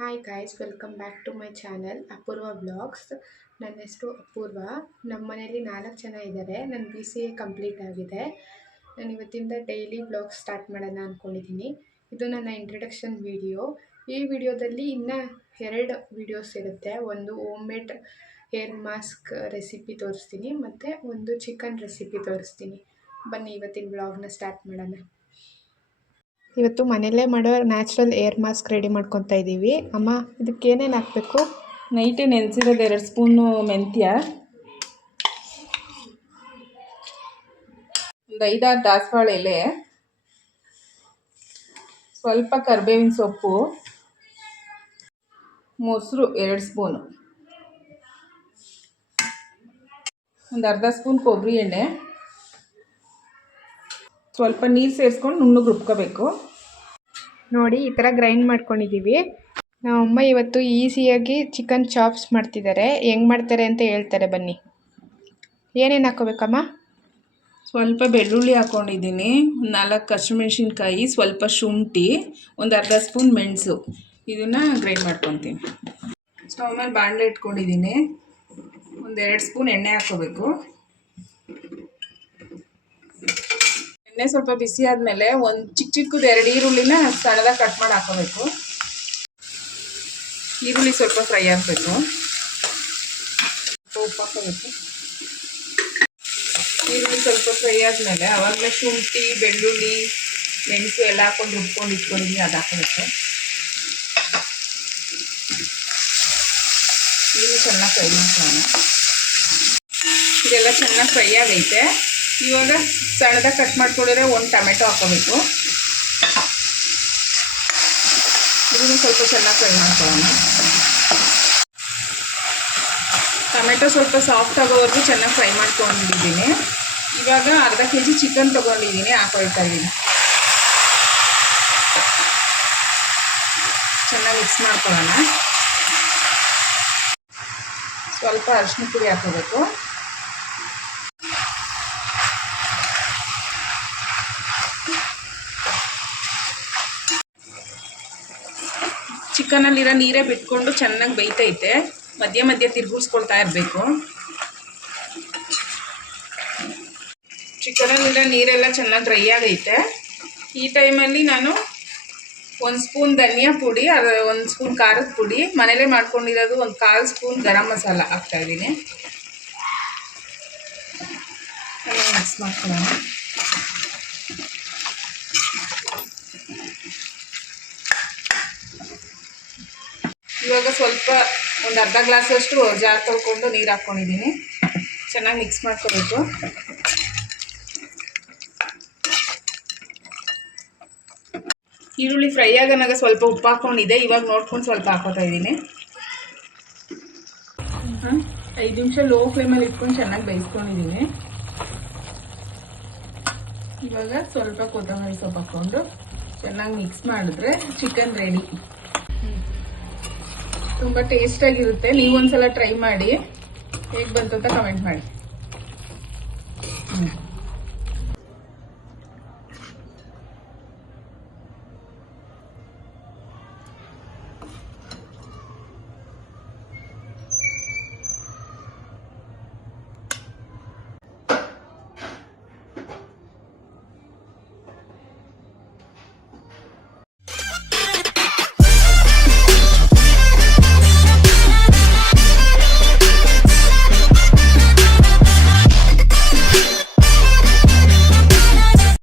Hi guys, welcome back to my channel Apoorva blogs. ನನ್ನ ಹೆಸರು ಅಪೂರ್ವ. ನಮ್ಮ ಮನೆಯಲ್ಲಿ 4 ಜನ ಇದ್ದಾರೆ. ನನ್ನ BCA ಕಂಪ್ಲೀಟ್ ಆಗಿದೆ. ನಾನು ಇವತ್ತಿಂದ ಡೈಲಿ ಬ್ಲಾಗ್ ಸ್ಟಾರ್ಟ್ ಮಾಡೋಣ ಅಂದ್ಕೊಂಡಿದ್ದೀನಿ. ಇದು ನನ್ನ ಇಂಟ್ರಡಕ್ಷನ್ ವಿಡಿಯೋ. ಈ ವಿಡಿಯೋದಲ್ಲಿ ಇನ್ನೂ 2 ವಿಡಿಯೋಸ್ ಇರುತ್ತೆ. ಒಂದು home made hair mask recipe ತೋರಿಸ್ತೀನಿ ಮತ್ತು ಒಂದು ಚಿಕನ್ ರೆಸಿಪಿ ತೋರಿಸ್ತೀನಿ. ಬನ್ನಿ ಇವತ್ತಿನ ಬ್ಲಾಗ್ನ ಸ್ಟಾರ್ಟ್ ಮಾಡೋಣ. ಇವತ್ತು ಮನೆಯಲ್ಲೇ ಮಾಡೋ ನ್ಯಾಚುರಲ್ ಏರ್ ಮಾಸ್ಕ್ ರೆಡಿ ಮಾಡ್ಕೊತಾ ಇದ್ದೀವಿ. ಅಮ್ಮ, ಇದಕ್ಕೆ ಏನೇನು ಹಾಕಬೇಕು? ನೈಟೇ ನೆನೆಸಿರೋದು 2 ಸ್ಪೂನು ಮೆಂತ್ಯ, ಒಂದು 5-6 ದಾಸವಾಳ ಎಲೆ, ಸ್ವಲ್ಪ ಕರಿಬೇವಿನ ಸೊಪ್ಪು, ಮೊಸರು 2 ಸ್ಪೂನು, ಒಂದು ಅರ್ಧ ಸ್ಪೂನ್ ಕೊಬ್ಬರಿ ಎಣ್ಣೆ, ಸ್ವಲ್ಪ ನೀರು ಸೇರಿಸ್ಕೊಂಡು ನುಣ್ಣಗೆ ರುಬ್ಕೋಬೇಕು. ನೋಡಿ, ಈ ಥರ ಗ್ರೈಂಡ್ ಮಾಡ್ಕೊಂಡಿದ್ದೀವಿ. ನಮ್ಮಮ್ಮ ಇವತ್ತು ಈಸಿಯಾಗಿ ಚಿಕನ್ ಚಾಪ್ಸ್ ಮಾಡ್ತಿದ್ದಾರೆ. ಹೆಂಗೆ ಮಾಡ್ತಾರೆ ಅಂತ ಹೇಳ್ತಾರೆ, ಬನ್ನಿ. ಏನೇನು ಹಾಕೋಬೇಕಮ್ಮ? ಸ್ವಲ್ಪ ಬೆಳ್ಳುಳ್ಳಿ ಹಾಕ್ಕೊಂಡಿದ್ದೀನಿ, 4 ಹಸಿಮೆಣ್ಸಿನ್ಕಾಯಿ, ಸ್ವಲ್ಪ ಶುಂಠಿ, ಒಂದು ಅರ್ಧ ಸ್ಪೂನ್ ಮೆಣಸು. ಇದನ್ನು ಗ್ರೈಂಡ್ ಮಾಡ್ಕೊತೀನಿ. ಸ್ಟವ್ ಮೇಲೆ ಬಾಣಲೆ ಇಟ್ಕೊಂಡಿದ್ದೀನಿ. ಒಂದು 2 ಸ್ಪೂನ್ ಎಣ್ಣೆ ಹಾಕ್ಕೋಬೇಕು. ಎಣ್ಣೆ ಸ್ವಲ್ಪ ಬಿಸಿ ಆದಮೇಲೆ ಒಂದು ಚಿಕ್ಕದು 2 ಈರುಳ್ಳಿನ ಸಣ್ಣದಾಗಿ ಕಟ್ ಮಾಡಿ ಹಾಕೋಬೇಕು. ಈರುಳ್ಳಿ ಸ್ವಲ್ಪ ಫ್ರೈ ಆಗಬೇಕು. ಉಪ್ಪು ಹಾಕೋಬೇಕು. ಈರುಳ್ಳಿ ಸ್ವಲ್ಪ ಫ್ರೈ ಆದಮೇಲೆ ಆವಾಗಲೇ ಶುಂಠಿ, ಬೆಳ್ಳುಳ್ಳಿ, ಮೆಣಸು ಎಲ್ಲ ಹಾಕೊಂಡು ರುಬ್ಕೊಂಡು ಇಟ್ಕೊಂಡಿದ್ದೀನಿ, ಅದು ಹಾಕೋಬೇಕು. ಈರುಳ್ಳಿ ಚೆನ್ನಾಗಿ ಫ್ರೈ ಮಾಡ್ಕೊಳ್ಳೋಣ. ಇದೆಲ್ಲ ಚೆನ್ನಾಗಿ ಫ್ರೈ ಆಗೈತೆ. ಇವಾಗ ಸಣ್ಣದಾಗಿ ಕಟ್ ಮಾಡ್ಕೊಂಡಿದ್ರೆ ಒಂದು ಟೊಮೆಟೊ ಹಾಕೋಬೇಕು. ಇದನ್ನು ಸ್ವಲ್ಪ ಚೆನ್ನಾಗಿ ಫ್ರೈ ಮಾಡ್ಕೊಳ್ಳೋಣ. ಟೊಮೆಟೊ ಸ್ವಲ್ಪ ಸಾಫ್ಟ್ ಆಗೋವರೆಗೂ ಚೆನ್ನಾಗಿ ಫ್ರೈ ಮಾಡ್ಕೊಂಡಿದ್ದೀನಿ. ಇವಾಗ ಅರ್ಧ kg ಚಿಕನ್ ತೊಗೊಂಡಿದ್ದೀನಿ, ಹಾಕೊಳ್ತಾ ಇದ್ದೀನಿ. ಚೆನ್ನಾಗಿ ಮಿಕ್ಸ್ ಮಾಡ್ಕೊಳ್ಳೋಣ. ಸ್ವಲ್ಪ ಅರಿಶಿನ ಪುಡಿ ಹಾಕೋಬೇಕು. ಚಿಕನಲ್ಲಿರೋ ನೀರೇ ಬಿಟ್ಕೊಂಡು ಚೆನ್ನಾಗಿ ಬೇಯ್ತೈತೆ. ಮಧ್ಯೆ ಮಧ್ಯೆ ತಿರುಗಿಸ್ಕೊಳ್ತಾ ಇರಬೇಕು. ಚಿಕನಲ್ಲಿರೋ ನೀರೆಲ್ಲ ಚೆನ್ನಾಗಿ ಡ್ರೈ ಆಗೈತೆ. ಈ ಟೈಮಲ್ಲಿ ನಾನು 1 ಸ್ಪೂನ್ ಧನಿಯಾ ಪುಡಿ, 1 ಸ್ಪೂನ್ ಖಾರದ ಪುಡಿ, ಮನೇಲೇ ಮಾಡ್ಕೊಂಡಿರೋದು 1/4 ಸ್ಪೂನ್ ಗರಂ ಮಸಾಲ ಹಾಕ್ತಾಯಿದ್ದೀನಿ. ಮಿಕ್ಸ್ ಮಾಡ್ಕೊಳ್ಳೋಣ. ಇವಾಗ ಸ್ವಲ್ಪ ಒಂದು ಅರ್ಧ ಗ್ಲಾಸಷ್ಟು ಜಾರ್ ತೊಳ್ಕೊಂಡು ನೀರು ಹಾಕ್ಕೊಂಡಿದ್ದೀನಿ. ಚೆನ್ನಾಗಿ ಮಿಕ್ಸ್ ಮಾಡ್ಕೋಬೇಕು. ಈರುಳ್ಳಿ ಫ್ರೈ ಆಗೋನಾಗ ಸ್ವಲ್ಪ ಉಪ್ಪು ಹಾಕ್ಕೊಂಡಿದ್ದೆ. ಇವಾಗ ನೋಡ್ಕೊಂಡು ಸ್ವಲ್ಪ ಹಾಕೋತಾ ಇದ್ದೀನಿ. 5 ನಿಮಿಷ ಲೋ ಫ್ಲೇಮಲ್ಲಿ ಇಟ್ಕೊಂಡು ಚೆನ್ನಾಗಿ ಬೇಯಿಸ್ಕೊಂಡಿದ್ದೀನಿ. ಇವಾಗ ಸ್ವಲ್ಪ ಕೊತ್ತಂಬರಿ ಸೊಪ್ಪು ಹಾಕ್ಕೊಂಡು ಚೆನ್ನಾಗಿ ಮಿಕ್ಸ್ ಮಾಡಿದ್ರೆ ಚಿಕನ್ ರೆಡಿ. ತುಂಬ ಟೇಸ್ಟಾಗಿರುತ್ತೆ. ನೀವು ಒಂದ್ಸಲ ಟ್ರೈ ಮಾಡಿ. ಹೇಗೆ ಬಂತು ಅಂತ ಕಮೆಂಟ್ ಮಾಡಿ.